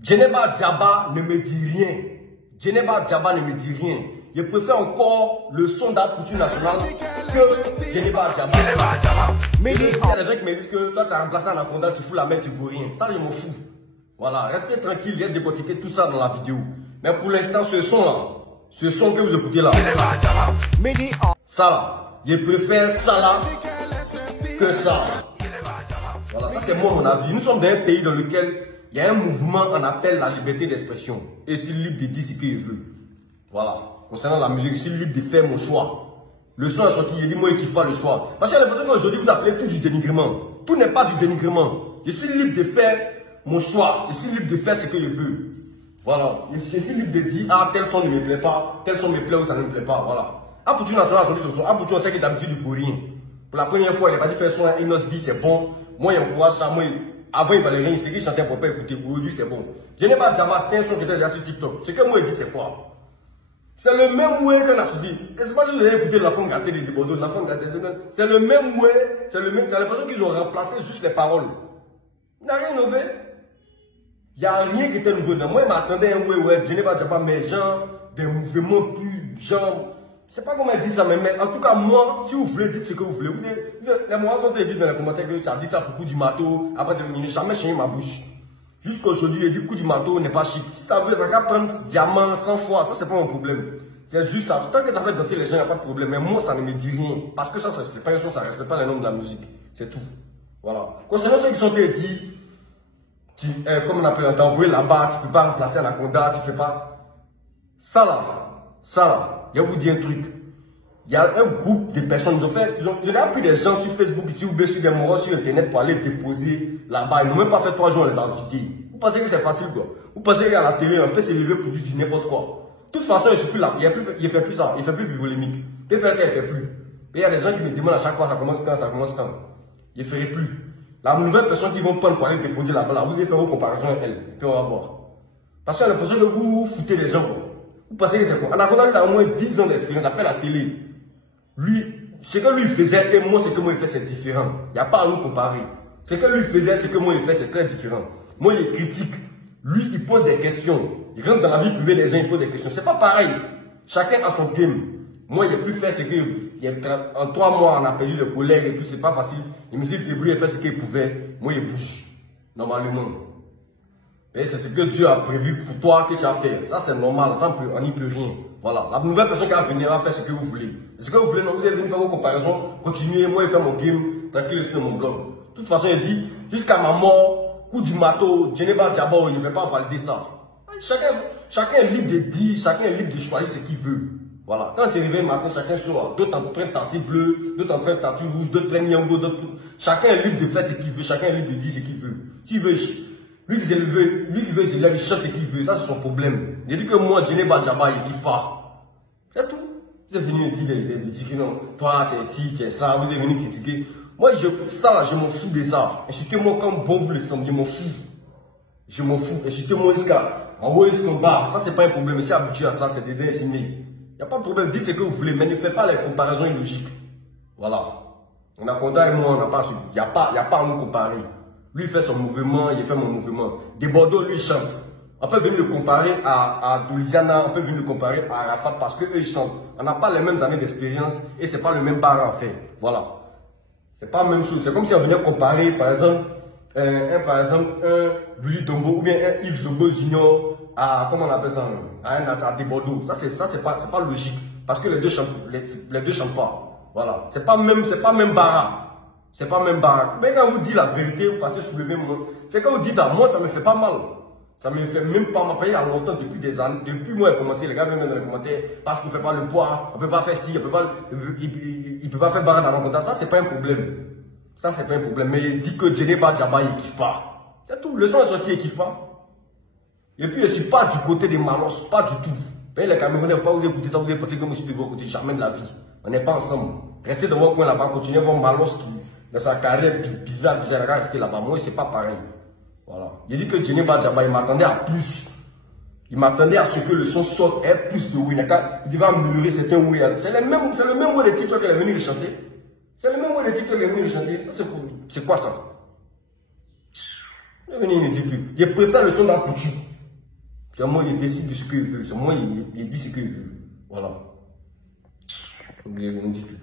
Djeneba Diaba ne me dit rien. Djeneba Diaba ne me dit rien. Je préfère encore le son d'Apoutu National que Djeneba Diaba. Mais il y a des gens qui me disent que toi tu as remplacé Anaconda, tu fous la main, tu ne vois rien. Ça, je m'en fous. Voilà, restez tranquille, il y a décortiquer tout ça dans la vidéo. Mais pour l'instant, ce son-là, ce son que vous écoutez là, ça là, je préfère ça là que ça. Voilà, ça c'est moi mon avis. Nous sommes dans un pays dans lequel il y a un mouvement qu'on appelle la liberté d'expression. Et je suis libre de dire ce que je veux. Voilà. Concernant la musique, je suis libre de faire mon choix. Le son est sorti, il dit moi je kiffe pas le choix. Parce que j'ai l'impression qu'aujourd'hui vous appelez tout du dénigrement. Tout n'est pas du dénigrement. Je suis libre de faire mon choix. Je suis libre de faire ce que je veux. Voilà. Je suis libre de dire ah tel son ne me plaît pas, tel son me plaît ou ça ne me plaît pas. Voilà. Apoutu National a sorti ce son. Apoutu on sait que d'habitude il ne faut rien. Pour la première fois il a pas dit faire son Inos B c'est bon. Moi il encourage ça. Moi, avant il valait rien. C'est qu'il chantait pour pas écouter. Aujourd'hui c'est bon. Djeneba Diaba c'était un son qui était déjà sur TikTok. Ce que moi il dit c'est quoi? C'est le même way qu'on a dit. Et c'est pas si vous avez écouté l'enfant gâté de Bordeaux, l'enfant gâté. C'est le même way, c'est le même. J'ai l'impression qu'ils ont remplacé juste les paroles. Il n'y a rien nouveau. Il n'y a rien qui était nouveau. Moi, je m'attendais à un way, Djeneba Diaba, mais genre, des mouvements plus, genre. Je ne sais pas comment dire ça, mais en tout cas, moi, si vous voulez dire ce que vous voulez, les moments sont dit dans les commentaires que tu as dit ça pour coup du marteau, après tu n'as jamais changé ma bouche. Jusqu'aujourd'hui, il dit que coup du marteau n'est pas chic. Si ça veut prendre diamant 100 fois, ça c'est pas un problème. C'est juste ça. Tant que ça fait danser les gens, il n'y a pas de problème. Mais moi, ça ne me dit rien. Parce que ça, c'est pas une chose, ça ne respecte pas les normes de la musique. C'est tout. Voilà. Concernant ceux qui sont dit, comme on appelle, t'as envoyé là-bas, tu ne peux pas remplacer Anaconda, tu ne fais pas. Ça là, je vais vous dire un truc. Il y a un groupe de personnes, ils ont pris des gens sur Facebook ici ou bien sur des moraux sur Internet pour aller déposer là-bas. Ils n'ont même pas fait 3 jours, on les a vidés. Vous pensez que c'est facile quoi? Vous pensez qu'à la télé, on peut s'élever pour dire n'importe quoi? De toute façon, il ne fait plus là. Il ne fait plus ça. Il ne fait plus de polémique. PPLK, il ne fait plus. Et il y a des gens qui me demandent à chaque fois ça commence quand. Il ne ferait plus. La nouvelle personne qui vont prendre pour aller déposer là-bas, là, vous allez faire vos comparaisons avec elle. Puis on va voir. Parce qu'il y a l'impression que vous foutez les gens quoi. Vous pensez que c'est quoi? Anaconda, il a au moins 10 ans d'expérience, il a fait la télé. Lui, ce que lui faisait et moi, ce que moi il fais, c'est différent. Il n'y a pas à nous comparer. Ce que lui faisait, ce que moi il fais, c'est très différent. Moi, il critique. Lui, il pose des questions. Il rentre dans la vie privée des gens, il pose des questions. C'est pas pareil. Chacun a son game. Moi, il a pu faire ce que, en 3 mois, on a perdu le collègue et tout, c'est pas facile. Il me s'est débrouillé, il fait ce qu'il pouvait. Moi, il bouge. Normalement. Et c'est ce que Dieu a prévu pour toi que tu as fait. Ça, c'est normal. Ça, on n'y peut rien. Voilà. La nouvelle personne qui va venir va faire ce que vous voulez. Ce que vous voulez, non, vous allez venir faire vos comparaisons. Continuez, moi, je fais mon game. Tranquille sur mon blog. De toute façon, il dit, jusqu'à ma mort, coup du marteau, Djeneba Diaba, il ne va pas valider ça. Chacun est libre de dire, chacun est libre de choisir ce qu'il veut. Voilà. Quand c'est réveillé le matin, chacun sur d'autres en prennent taxi bleu, d'autres en prennent taxi rouge, d'autres prennent yango, d'autres. Chacun est libre de faire ce qu'il veut, chacun est libre de dire ce qu'il veut. S'il veut, lui qui veut s'élever, il chante ce qu'il veut, ça c'est son problème. Il dit que moi, Djeneba Diaba, il ne kiffe pas. C'est tout. Vous êtes venu me dire que non, toi, tu es ci, tu es ça, vous êtes venu critiquer. Moi, ça là, je m'en fous de ça. Insultez-moi comme bon vous le semblez, je m'en fous. Je m'en fous. Insultez-moi jusqu'à en haut, jusqu'en bas. Ça, c'est pas un problème. Si habitué à ça, c'est des désigner. Il n'y a pas de problème. Dites ce que vous voulez, mais ne faites pas les comparaisons illogiques. Voilà. Anaconda et moi, on n'a pas. Il n'y a pas à nous comparer. Lui, il fait son mouvement, il fait mon mouvement. Des Bordeaux, lui, il chante. On peut venir le comparer à Louisiana, on peut venir le comparer à Arafat parce qu'eux, ils chantent. On n'a pas les mêmes années d'expérience et c'est pas le même bar en fait. Voilà. C'est pas la même chose. C'est comme si on venait comparer, par exemple, un Louis Tombo ou bien un Yves Zobo Junior à, comment on appelle ça, à des Bordeaux. Ça, c'est pas logique. Parce que les deux chantent pas. Voilà. C'est pas même bar. C'est pas même baraque. Mais quand vous dites la vérité, vous partez soulever mon. C'est quand vous dites à moi, ça me fait pas mal. Ça me fait même pas mal. Il y a longtemps, depuis des années, depuis moi, j'ai commencé, les gars viennent dans les commentaires, parce qu'on ne fait pas le poids, on ne peut pas faire ci, on peut pas, il peut pas faire barre dans l'Anaconda. Ça, c'est pas un problème. Ça, c'est pas un problème. Mais il dit que Djeneba Diaba, il ne kiffe pas. C'est tout. Le son est sorti, il ne kiffe pas. Et puis, je ne suis pas du côté des Malos, pas du tout. Mais les Camerounais, pas vous écouter ça, vous allez penser que moi, je suis de votre côté, jamais de la vie. On n'est pas ensemble. Restez dans votre coin là-bas, continuez à voir Malos qui. Dans sa carrière bizarre, rester là-bas. Moi, c'est pas pareil. Voilà. Il dit que Djeneba Diaba, il m'attendait à plus. Il m'attendait à ce que le son sorte ait plus de oui. Il va améliorer certains oui. C'est le même mot de TikTok qu'elle est venue chanter. C'est le même mot de TikTok qu'elle est venue chanter. Ça, c'est quoi ça? Il ne dit plus. Je préfère le son d'Apoutu. C'est moi, il décide de ce qu'il veut. C'est moi, il dit ce qu'il veut. Voilà. Je ne dis plus.